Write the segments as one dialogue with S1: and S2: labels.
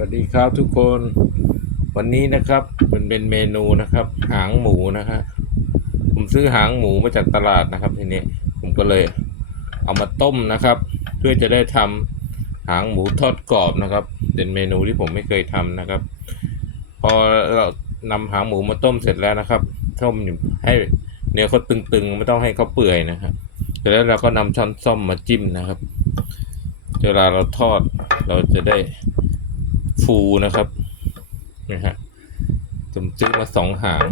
S1: วัสดีครับทุกคนวันนี้นะครับมันเป็นเมนูนะครับ หางหมูนะฮะผมซื้อหางหมูมาจากตลาดนะครับทีนี้ผมก็เลยเอามาต้มนะครับ เพื่อจะได้ทำหางหมูทอดกรอบนะครับ เป็นเมนูที่ผมไม่เคยทำนะครับ พอเรานำหางหมูมาต้มเสร็จแล้วนะครับต้มให้เนื้อเขาตึงๆ ไม่ต้องให้เขาเปื่อยนะครับเสร็จแล้วเราก็นำช้อนส้อมมาจิ้มนะครับ เวลาเราทอดเราจะได้ ฟูนะครับนะฮะผมซื้อมาสองหาง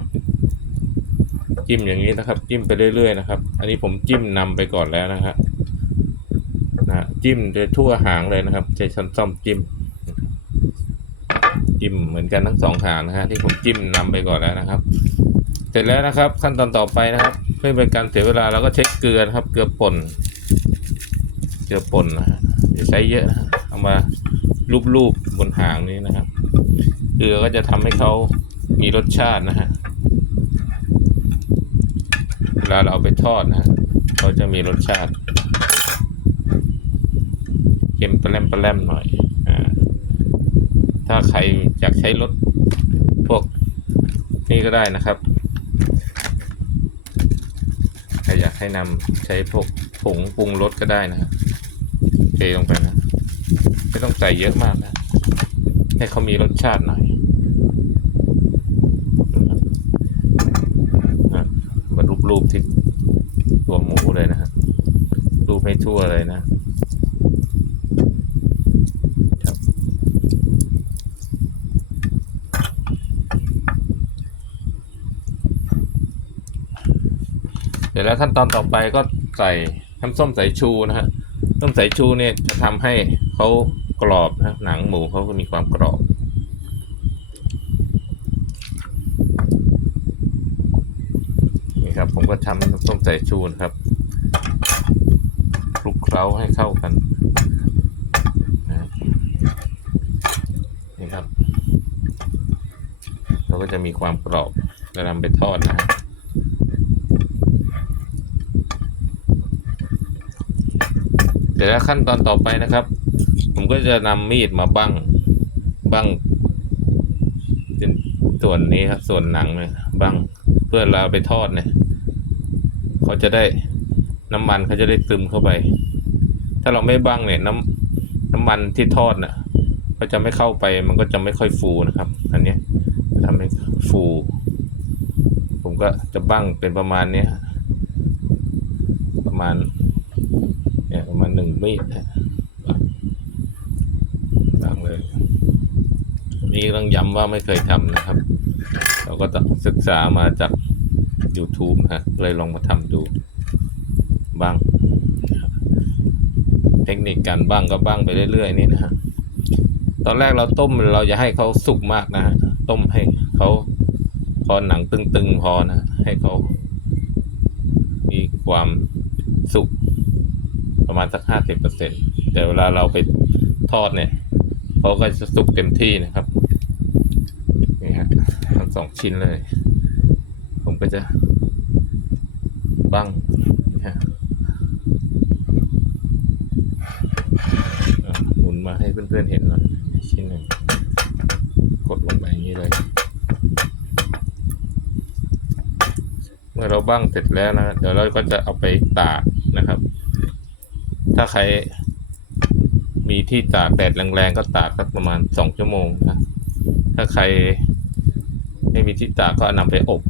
S1: จิ้มอย่างนี้นะครับ จิ้มไปเรื่อยๆนะครับ อันนี้ผมจิ้มนำไปก่อนแล้วนะครับนะฮะจิ้มไปทั่วหางเลยนะครับใช้ช้อนส้อมจิ้ม จิ้มเหมือนกันทั้งสองหางนะฮะที่ผมจิ้มนำไปก่อนแล้วนะครับ เสร็จแล้วนะครับ ขั้นตอนต่อไปนะครับ เพื่อเป็นการเสียเวลาเราก็ใช้เกลือนะครับ เกลือป่น เกลือป่นนะฮะอย่าใช้เยอะนะเอามา ลูบๆบนหางนี้นะครับ เกลือก็จะทำให้เขามีรสชาตินะฮะ เวลาเราเอาไปทอดนะฮะเขาจะมีรสชาติ เค็มปลาแรมปลาแรมหน่อยอถ้าใครอยากใช้รสพวกนี่ก็ได้นะครับใครอยากให้นำใช้พวกผงปรุงรสก็ได้นะครับเทลงไปนะ ไม่ต้องใส่เยอะมากนะ ให้เขามีรสชาติหน่อยนะมารูปๆที่ตัวหมูเลยนะฮะรูปให้ทั่วเลยนะเดี๋ยวแล้วขั้นตอนต่อไปก็ใส่น้ำส้มสายชูนะฮะส้มสายชูเนี่ยจะทำให้ เขากรอบนะหนังหมูเขาก็มีความกรอบ นี่ครับ ผมก็ทำน้ำส้มสายชูนะครับคลุกเคล้าให้เข้ากันนะนี่ครับเราก็จะมีความกรอบแล้วนำไปทอดนะฮะเดี๋ยวขั้นตอนต่อไปนะครับ ผมก็จะนำมีดมาบั้งบั้งเป็นส่วนนี้ครับ ส่วนหนังเนี่ยบั้งเพื่อเราไปทอดเนี่ยเขาจะได้น้ำมันเขาจะได้ซึมเข้าไป ถ้าเราไม่บั้งเนี่ย น้ำน้ำมันที่ทอดน่ะก็จะไม่เข้าไปมันก็จะไม่ค่อยฟูนะครับ อันนี้ทำให้ฟู ผมก็จะบั้งเป็นประมาณเนี้ยประมาณเนี่ยประมาณหนึ่งมีด นะตั้งเลยนี่ต้องย้ำว่าไม่เคยทำนะครับ เราก็ศึกษามาจาก YouTube ฮะเลยลองมาทำดูบ้าง เทคนิคการบ้างก็บ้างไปเรื่อยๆนี่นะฮะตอนแรกเราต้มเราจะให้เขาสุกมากนะฮะต้มให้เขาพอหนังตึงๆพอนะ ให้เขา มีความสุกประมาณสักห้าสิบเปอร์เซ็นแต่เวลาเราไปทอดเนี่ย เขาก็จะสุกเต็มที่นะครับนี่ฮะทั้งสองชิ้นเลย ผมก็จะบั้งนะฮะหมุนมาให้เพื่อนๆเห็นหน่อยชิ้นหนึ่งกดลงไปอย่างนี้เลย เมื่อเราบ้างเสร็จแล้วนะ เดี๋ยวเราก็จะเอาไปตากนะครับ ถ้าใคร มีที่ตากแดดแรงๆก็ตากสักประมาณสองชั่วโมงนะถ้าใครไม่มีที่ตากก็นำไปอบ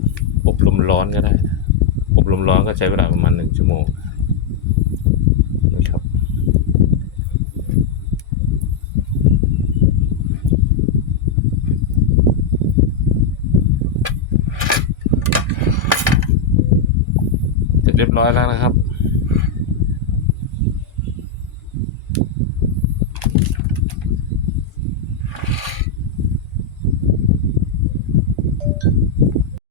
S1: อบลมร้อนก็ได้ อบลมร้อนก็ใช้เวลาประมาณหนึ่งชั่วโมงนะครับ เสร็จเรียบร้อยแล้วนะครับ